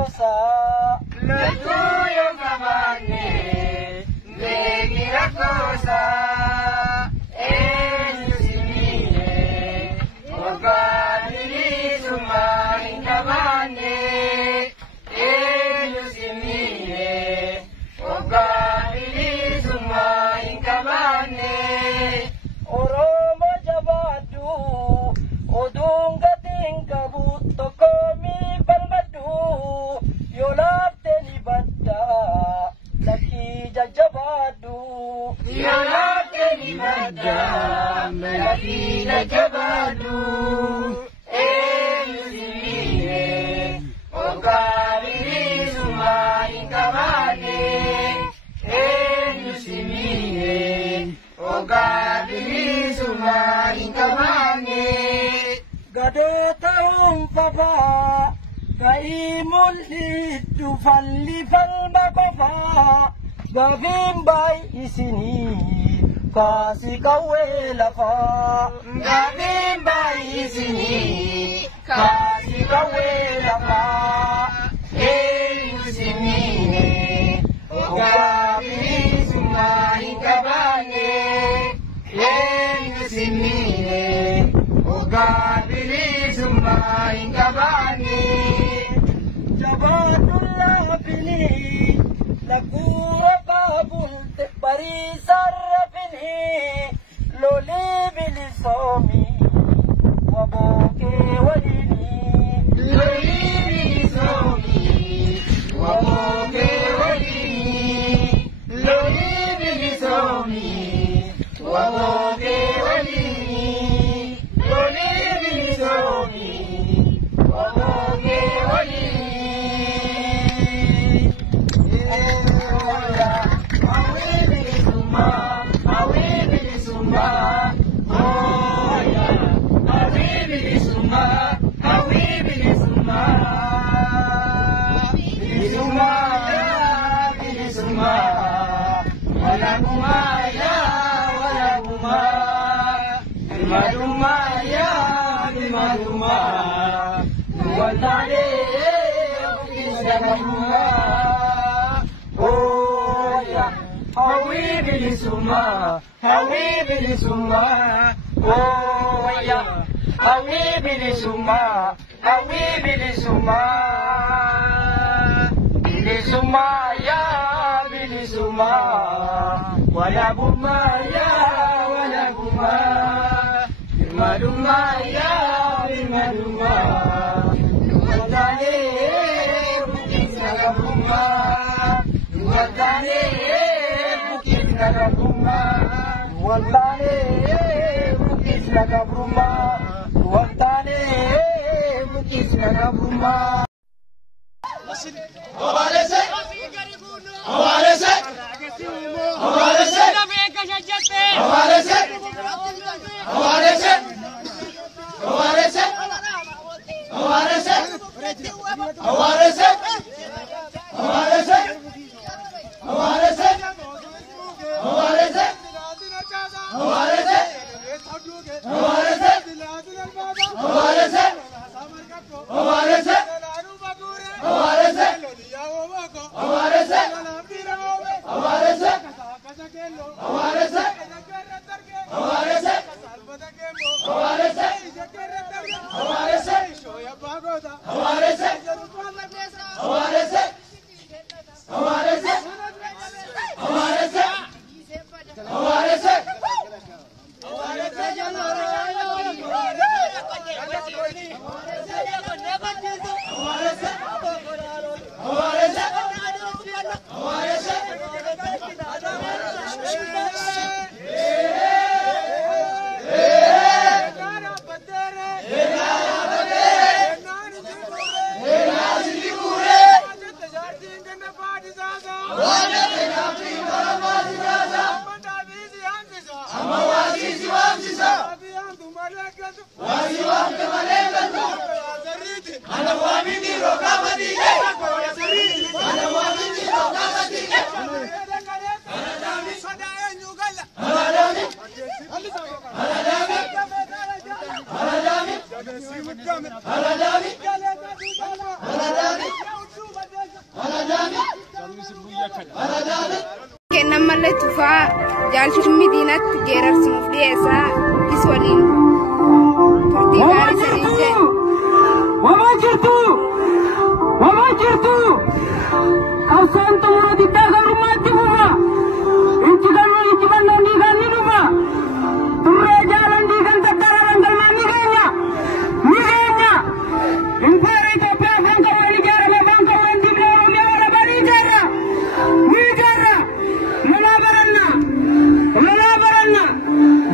rakosa Latuyo kabane Begi rakosa Enyusimine Wakadili sumain kabane Enyusimine Wakadili sumain kabane Oromo jabadu Odunga tingkabut Tokomi palmadu Yolate libadda Laki jajabadu Yolate libadda Laki jajabadu Enyusimine Wakadili sumain kabane Enyusimine Wakadili sumain kabane Gadota umpapa Kaimul hidu falli falma kofa Gavimbai isini Kasi kawe lafa Gavimbai isini Kasi kawe lafa Enyusimine Wakadili sumain kabane Enyusimine Wakadili sumain kabane Jabadullah fini Lakura babul Barisar fini Loli bilisomi Waboke walini Loli bilisomi Waboke walini Loli bilisomi Waboke walini Loli bilisomi Waboke walini Habibi summa, oh ya, habibi summa, habibi summa, ya, bili summa, wala buma ya, wala buma, maduma ya, maduma, wadane, bukit nagabuma, wadane, bukit nagabuma. Wantane bukis nagabruma Wantane bukis nagabruma Obalese Obalese Obalese Obalese Obalese Obalese Obalese Obalese Obalese Obalese Obalese dhufaa jaalchummi diinatti geerarsinuuf dhiyeessaa is waliin turtii gaarii sanii jeen. Wamaa jirtu qabsoon xumura diddaa garummaatti fufa injifannoon dhiigaan ni dhufa turree jaalan dhiigan tattaalaman galmaan ni keenya infaara Itoophiyaa afaan qawween ijaarame afaan qawween diblee Oromiyaa warabaa ni ijaarra lolaa baranna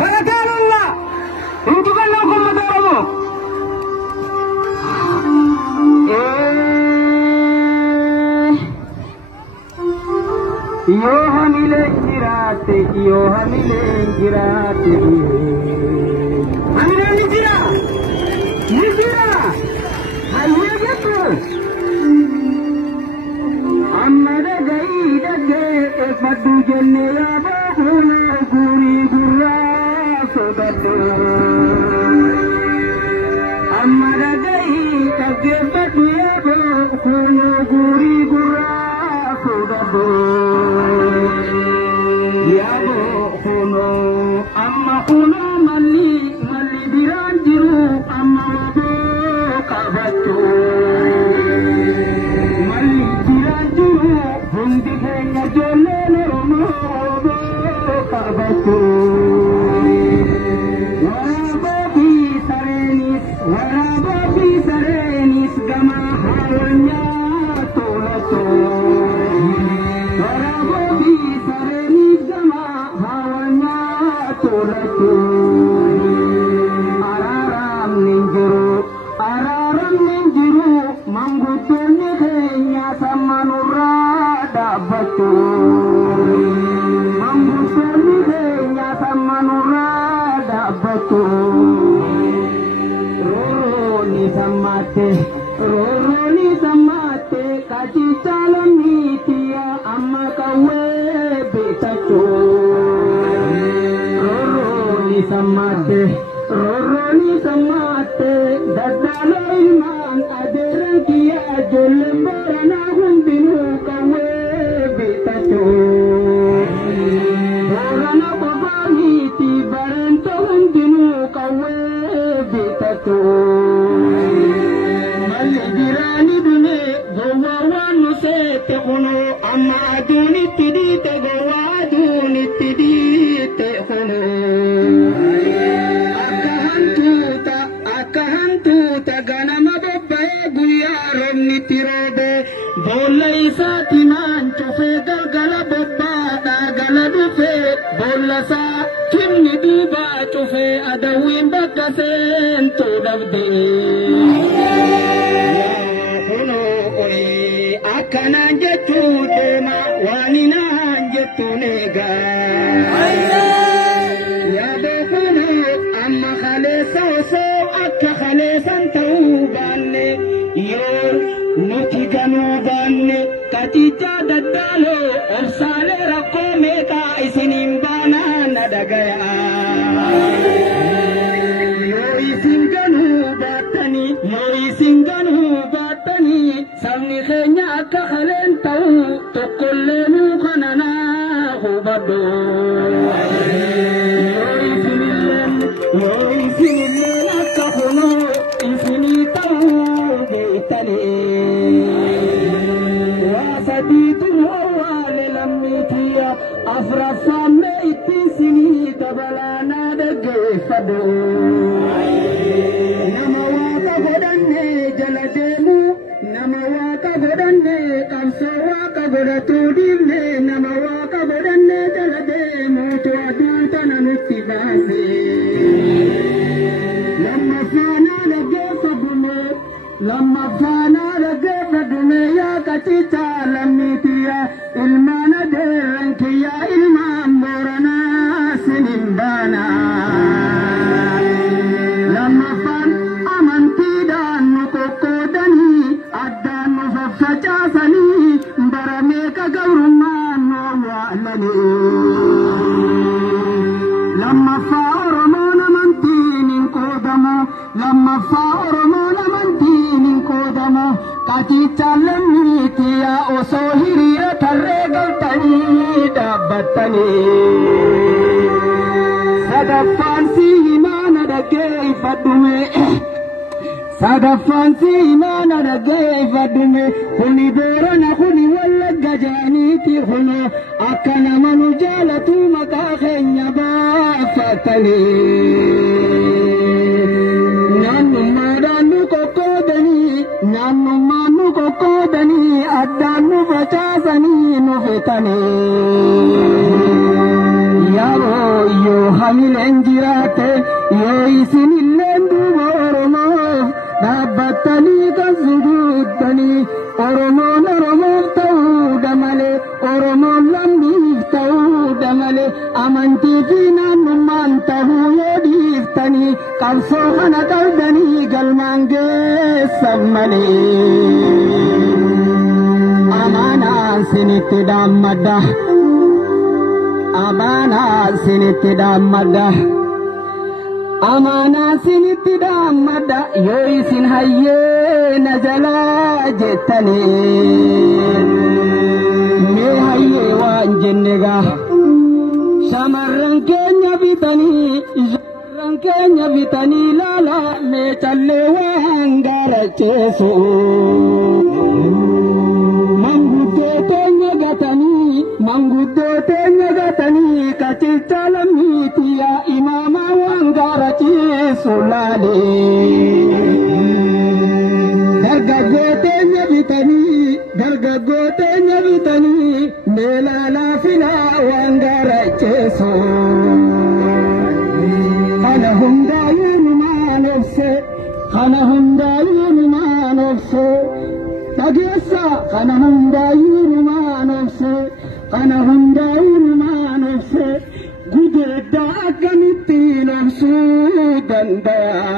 barataa lolla injifannoon uummata Oromoo. Yo hamile jirate hamile ni jira haye to amada gai dage fadu jenne ya bahuna guri gurra sodate amada gai dage fadu ya bahuna guri gurra sodate amma uno mali birandiru amma wabo kabatu mali birandiru hundi kenya jole no wabo kabatu warababi sarenis gama hawanya tolato warababi sarenis gama hawanya tolato araram ninjiru mangutuni kenya samanura dabatu mangutuni kenya samanura dabatu roni samate kachichalam nitia amma kawe betacho roni samate dadalo iman aderan kia jolberana humbinu kawe betacho rana babani ti barento humbinu kawe betacho Jirani dune gowa wanu se te kono amma aduni tidi te gowa aduni tidi te kono akahantuta ganama bobbae guyaaron nitirobe bolla isaati maan cufe galgala bobbaadha gala dhufe bolla saa kimni duuba cufe adawwiin bakka seentu dhabde Kanan jettu dema waninan jettu nega ya bekunu amma khalesa so akka khalesan taubanne yo nuti ganu banne katija daddalo orsale rakome ka isinin bana nadagaya yo isinganu batani sabni khenya akka khalen tau tokollenu khanana hubado yo isinillen akka khono isini tau beitale wa saditu awwal lamitiya afrafamme itisini tabalana dage fado nama waka godanne kamso waka godatu dimne nama waka godanne jalade mutu adulta nanutti base lamma fana lage fadume ya katita lamitiya ilmana derankiya ilman borana sinimbana lamma fan amantidan nukokodani addan mufafachasani barameka gauruman no wa'lani lamma fa oromon amantinin kodamo lamma fa oromon amantinin kodamo katicha lamitiya oso hirira tarre galtani dabba dhaabbattanii sadaffaan si imaana dhaggeeffadhume sadaffaan si imaana dhaggeeffadhume kuni boorana kuni wallagga jaaniiti kuno akka nama nu jaalatu maqaa keenya baafatanii naannummaadhaan nu qoqqoodanii addaan nu facaasanii nu fitanii yaaboo yoo hamileen jiraate yoo isinilleen duuba oromoof dhaabbattanii kan sujuuddanii oromoon oromoof ta'uudha malee oromoon lammiif ta'uudha malee amantii fi naannummaan ta'uu yoo dhiiftanii qabsoo kana qabdanii galmaan geessan malee amaanaan sinitti dhaammadda amaanaan sinitti dhaammadda amaanaan sinitti dhaammadda yoo isin hayyeena jalaa jettanii mee hayyee waan jenne gaa shamarran keenya bitanii laala mee callee waan gaaracheessu manguddoo teenya gatanii kachicha lammiiti yaa imaama waan gaaracheessu laalee dargaggoo teenya bitanii mee laalaa filaa waan gaaracheessu kana hundaayuu numaan obse dhageessa kana hundaayuu numaan obse gudeeddaa akkamittiin obsuu danda'a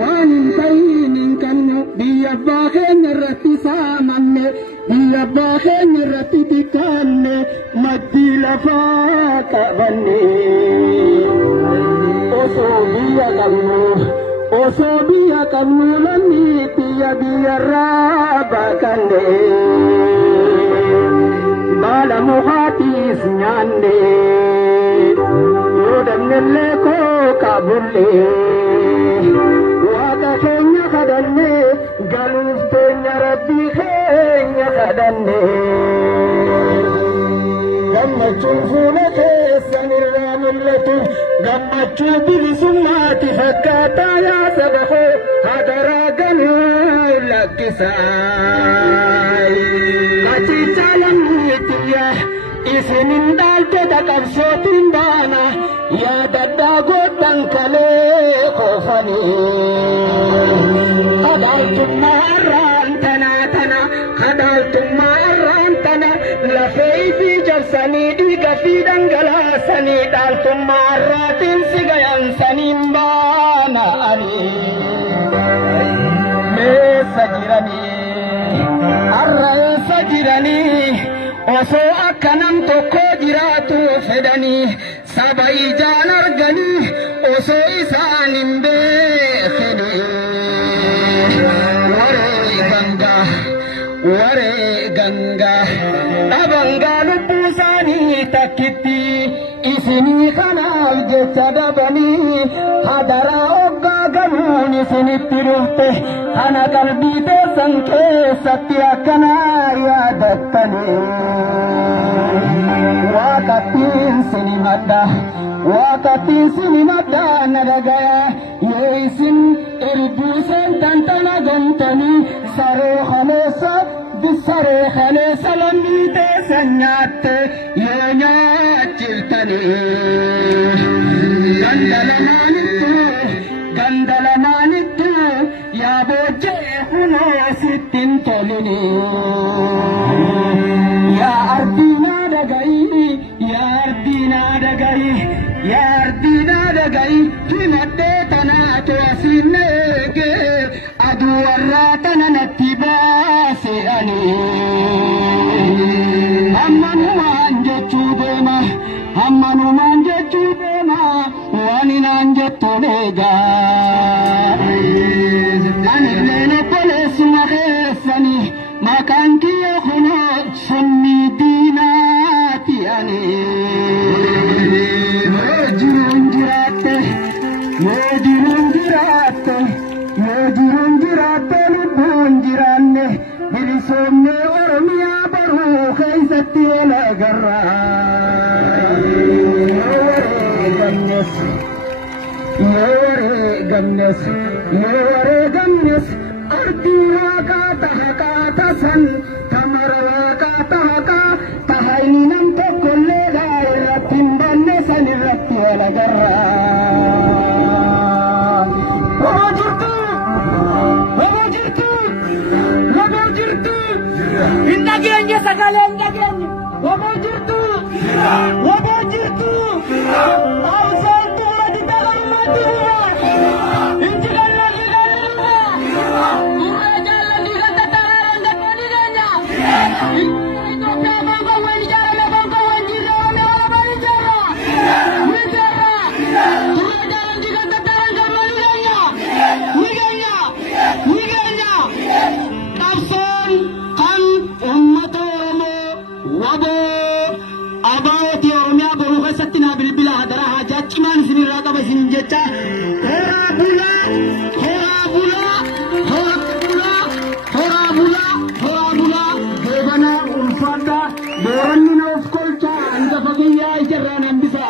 waan hin ta'iin hin qabnu biyya abbaa keenya irratti saamanne biyya abbaa keenya irratti xiqqaanne maddii lafaa qabanne osoo biyya qabnu lammii biyyarraa baqanne baala mukaatiis nyaanne yoo dhabnellee kooka bulle waaqa keenya kadhanne galuuf teenya rabbii keenya kadhanne gammachuun fuula keessan irraa mul'atu gammachuu bilisummaati fakkaataa yaa saba koo hadaraa ganuu lakkisaa kachicha lammiitiyya isinin dhaaltota qabsootiin baana yaadaddaa godhan kalee koofanii kadhaaltummaa irraan tana lafee fi jabsanii dhiiga fi dhangalaasanii dhaaltummaa irraatiin si gayansaniin baana'anii meessa jiranii osoo akka nam tokko jiraatu fedhanii saba ijaan arganii osoo isaan hin beekanii waree gangaa dhabangaa lubbuu isaanii takkitti isinii kanaaf jecha dabanii hadaraa oggaa galuun isinitti dhufte kana qalbii teessan keessatti akkanaa yaadattanii waaqattiin sinimadda na dhagaya yoo isin irbuu seentan tana gamtanii saree kaleessa lammii teessan nyaatte yoo nyaachiltanii ganda lamaanittu yaa boochee hunoo sittin tolini yaa ardiinaa dhagayi himadhee tanaatu asiin eegee aduu warraa tana natti baase ani hammanumaan jechuu deema waan inaan jettuun eegaa anilleen obboleessuma keessanii maqaan kiyya kunoo sunnii diinaa lubbuun jiraanne bilisoomne Oromiyaa baruu keessatti elagarra yoo wareegamnes ardii waaqaa taha san tamara waaqaa taha inni nam tokkollee irratti hin banne san irratti elagarra. Indagenya sagale indagenya. Wabo jirtu. Ausan tu di dalam mati. Injilnya digala. Urajala digala tataran dan maniganya. Itu memang kawan jara memang kawan jira memang kawan jara. Migara. Urajala digala tataran dan maniganya. Miganya. Tafsir أمة وابو أباوتي أمي أبو غساتنا بالبلا درها جات كمان سن الرقبة سن جتا هورا بولا بيبنا أنفادا بورني نوف كلتا أنت فقيا إجرانا بسا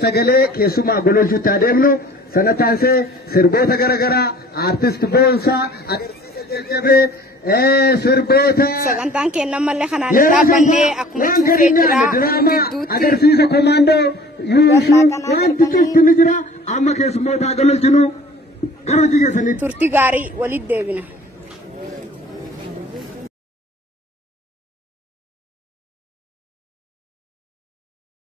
sagalee keessumaa gololchuutti adeemnu sanataan sirboota garaagaraa artist boonsaa agarsiisa jajjabee sirboota sagantaan kennan mallee kanaan dhaabannee akkuma tuufee jira gidduutti agarsiisa komaandoo yuushuu wanti cufti ni jira amma keessummoota gololchinu gara hojii keessanitti turtii gaarii walitti deebina.